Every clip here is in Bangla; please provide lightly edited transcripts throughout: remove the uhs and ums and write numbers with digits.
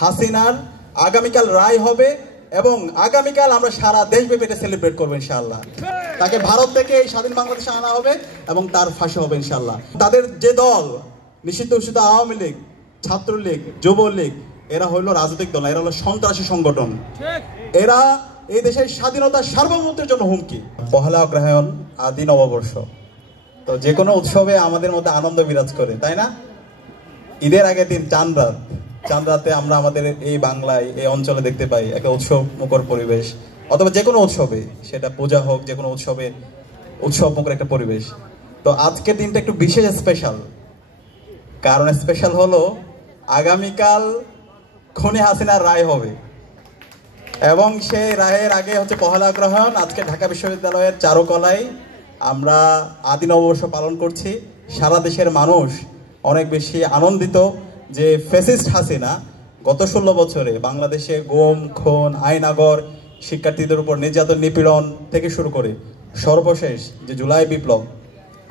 হাসিনার আগামীকাল রায় হবে এবং আগামীকাল আমরা সারা দেশব্যাপী এটা সেলিব্রেট করবো ইনশাআল্লাহ। তাকে ভারত থেকে এই স্বাধীন বাংলাদেশে আনা হবে এবং তার ফাঁসি হবে ইনশাআল্লাহ। তাদের যে দল নিষিদ্ধ ঘোষিত আওয়ামী লীগ, ছাত্রলীগ, যুবলীগ, এরা হইল রাজনৈতিক দল, এরা হলো সন্ত্রাসী সংগঠন। এরা এই দেশের স্বাধীনতার সার্বভৌমত্বের জন্য হুমকি। পহেলা অগ্রহায়ণ আদি নববর্ষ, তো যে কোনো উৎসবে আমাদের মধ্যে আনন্দ বিরাজ করে, তাই না? ঈদের আগের দিন চাঁদ রাতে আমরা আমাদের এই বাংলায় এই অঞ্চলে দেখতে পাই একটা উৎসব মুখর পরিবেশ, অথবা যে কোনো উৎসবে, সেটা পূজা হোক, যে কোনো উৎসবে উৎসব মুখর একটা পরিবেশ। তো আজকের দিনটা একটু বিশেষ স্পেশাল, কারণ স্পেশাল হলো আগামীকাল খুনি হাসিনার রায় হবে এবং সেই রায়ের আগে হচ্ছে পহেলা অগ্রহায়ণ। আজকে ঢাকা বিশ্ববিদ্যালয়ের চারুকলায় আমরা আদি নববর্ষ পালন করছি। সারা দেশের মানুষ অনেক বেশি আনন্দিত যে ফ্যাসিস্ট হাসিনা গত 16 বছরে বাংলাদেশে গুম, খুন, আইনাগর, শিক্ষার্থীদের উপর নির্যাতন, নিপীড়ন থেকে শুরু করে সর্বশেষ যে জুলাই বিপ্লব,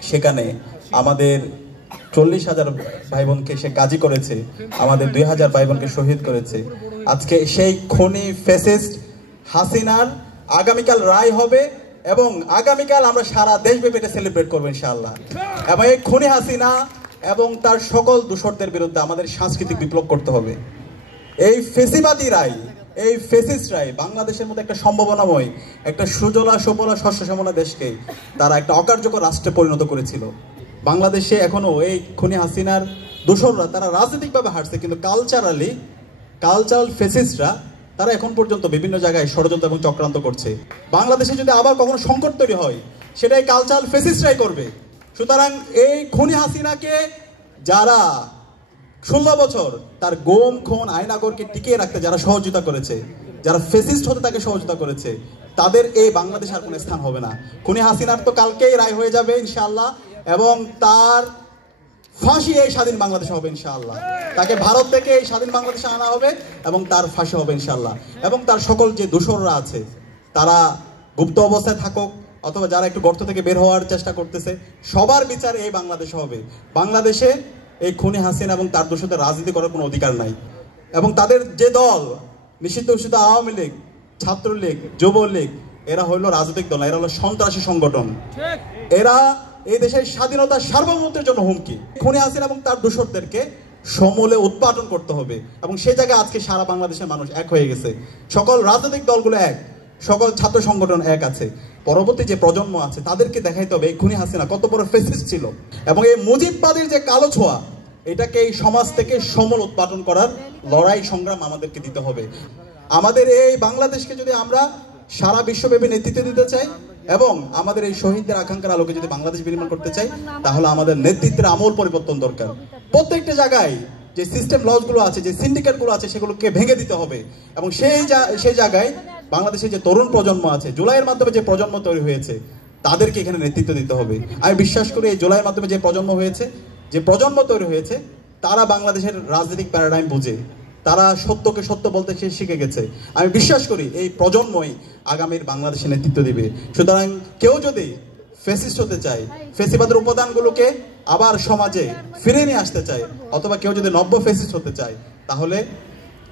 সেখানে আমাদের 40,000 ভাই বোনকে সে গাজী করেছে, আমাদের 2,000 ভাই বোনকে শহীদ করেছে। আজকে সেই খুনি ফ্যাসিস্ট হাসিনার আগামীকাল রায় হবে এবং আগামীকাল আমরা সারা দেশব্যাপী এটা সেলিব্রেট করবো ইনশাআল্লাহ। এবং এই খুনি হাসিনা এবং তার সকল দূষরদের বিরুদ্ধে আমাদের সাংস্কৃতিক বিপ্লব করতে হবে। এই ফেসিবাদী রায়, এই ফেসিস্ট রায় বাংলাদেশের মধ্যে একটা সম্ভাবনাময়, একটা সুজলা সুফলা শস্য শ্যামলা দেশকে তারা একটা অকার্যকর রাষ্ট্রে পরিণত করেছিল। বাংলাদেশে এখনো এই খুনি হাসিনার দূষররা তারা রাজনৈতিকভাবে হারছে, কিন্তু কালচারাল ফেসিস্টরা তারা এখন পর্যন্ত বিভিন্ন জায়গায় ষড়যন্ত্র এবং চক্রান্ত করছে। বাংলাদেশে যদি আবার কখনো সংকট তৈরি হয়, সেটাই কালচারাল ফেসিস্টরাই করবে। সুতরাং এই খুনি হাসিনাকে যারা 16 বছর তার গুম, খুন, আইনাগরকে টিকিয়ে রাখতে যারা সহযোগিতা করেছে, যারা ফেসিস্ট হতে তাকে সহযোগিতা করেছে, তাদের এই বাংলাদেশে আর কোনো স্থান হবে না। খুনি হাসিনার তো কালকেই রায় হয়ে যাবে ইনশাআল্লাহ এবং তার ফাঁসি এই স্বাধীন বাংলাদেশে হবে ইনশাআল্লাহ। তাকে ভারত থেকে এই স্বাধীন বাংলাদেশে আনা হবে এবং তার ফাঁসি হবে ইনশাআল্লাহ। এবং তার সকল যে দোসররা আছে তারা গুপ্ত অবস্থায় থাকুক অথবা যারা একটু গর্ত থেকে বের হওয়ার চেষ্টা করতেছে, সবার বিচার এই বাংলাদেশে হবে। বাংলাদেশে এই খুনি হাসিনা এবং তার দোষদের রাজনীতি করার কোনো অধিকার নাই। এবং তাদের যে দল নিষিদ্ধ ঘোষিত আওয়ামী লীগ, ছাত্রলীগ, যুবলীগ, এরা হইল রাজনৈতিক দল, এরা হলো সন্ত্রাসী সংগঠন। এরা এই দেশের স্বাধীনতার সার্বভৌমত্বের জন্য হুমকি। খুনি হাসিনা এবং তার দোসরদেরকে সমূলে উৎপাদন করতে হবে এবং সেই জায়গায় আজকে সারা বাংলাদেশের মানুষ এক হয়ে গেছে। সকল রাজনৈতিক দলগুলো এক, সকল ছাত্র সংগঠন এক আছে। পরবর্তী যে প্রজন্ম আছে তাদেরকে দেখাইতে হবে এই খুনি হাসিনা কত বড় ফ্যাসিস্ট ছিল এবং এই মুজিববাদীর যে কালো ছোঁয়া, এটাকে এই সমাজ থেকে সমূল উৎপাদন করার লড়াই সংগ্রাম আমাদেরকে দিতে হবে। আমাদের এই বাংলাদেশকে যদি আমরা সারা বিশ্বব্যাপী নেতৃত্ব দিতে চাই এবং আমাদের এই শহীদদের আকাঙ্ক্ষার আলোকে যদি বাংলাদেশ বিনির্মাণ করতে চাই, তাহলে আমাদের নেতৃত্বের আমূল পরিবর্তন দরকার। প্রত্যেকটা জায়গায় যে সিস্টেম লসগুলো আছে, যে সিন্ডিকেটগুলো আছে, সেগুলোকে ভেঙে দিতে হবে এবং সেই জায়গায় বাংলাদেশের যে তরুণ প্রজন্ম আছে, জুলাইয়ের মাধ্যমে যে প্রজন্ম তৈরি হয়েছে, তাদেরকে এখানে নেতৃত্ব দিতে হবে। আমি বিশ্বাস করি এই জুলাইয়ের মাধ্যমে যে প্রজন্ম তৈরি হয়েছে, তারা বাংলাদেশের রাজনৈতিক প্যারাডাইম বুঝে, তারা সত্যকে সত্য বলতে শিখে গেছে। আমি বিশ্বাস করি এই প্রজন্মই আগামীর বাংলাদেশে নেতৃত্ব দিবে। সুতরাং কেউ যদি ফ্যাসিস্ট হতে চায়, ফ্যাসিবাদের উপাদানগুলোকে আবার সমাজে ফিরে নিয়ে আসতে চায়, অথবা কেউ যদি নব্য ফ্যাসিস্ট হতে চায়, তাহলে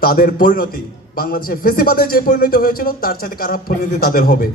তাদের পরিণতি বাংলাদেশে ফ্যাসিবাদের যে পরিণতি হয়েছিল তার চাইতে খারাপ পরিণতি তাদের হবে।